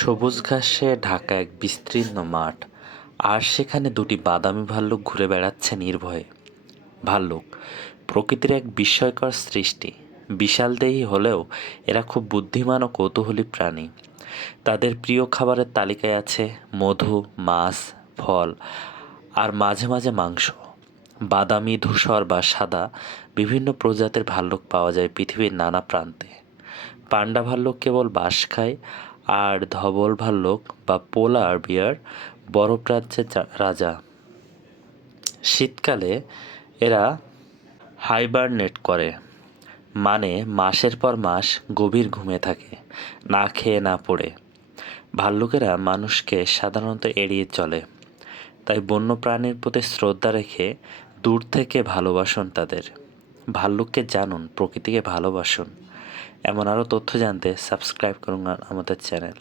সবুজ ঘাসে ঢাকা এক বিস্তীর্ণ মাঠ, আর সেখানে দুটি বাদামি ভাল্লুক ঘুরে বেড়াচ্ছে নির্ভয়ে। ভাল্লুক প্রকৃতির এক বিস্ময়কর সৃষ্টি। বিশালদেহী হলেও এরা খুব বুদ্ধিমান ও কৌতূহলী প্রাণী। তাদের প্রিয় খাবারের তালিকায় আছে মধু, মাছ, ফল আর মাঝে মাঝে মাংস। বাদামি, ধূসর বা সাদা বিভিন্ন প্রজাতির ভাল্লুক পাওয়া যায় পৃথিবীর নানা প্রান্তে। পান্ডা ভাল্লুক কেবল বাঁশ খায়, আর ধবল ভাল্লুক বা পোলার বিয়ার বরফ রাজ্যের রাজা। শীতকালে এরা হাইবারনেট করে, মানে মাসের পর মাস গভীর ঘুমে থাকে, না খেয়ে না পড়ে। ভাল্লুকেরা মানুষকে সাধারণত এড়িয়ে চলে, তাই বন্য প্রাণীর প্রতি শ্রদ্ধা রেখে দূর থেকে ভালোবাসুন তাদের। ভাল্লুককে জানুন, প্রকৃতিকে ভালোবাসুন। এমন আরও তথ্য জানতে সাবস্ক্রাইব করুন আমাদের চ্যানেল।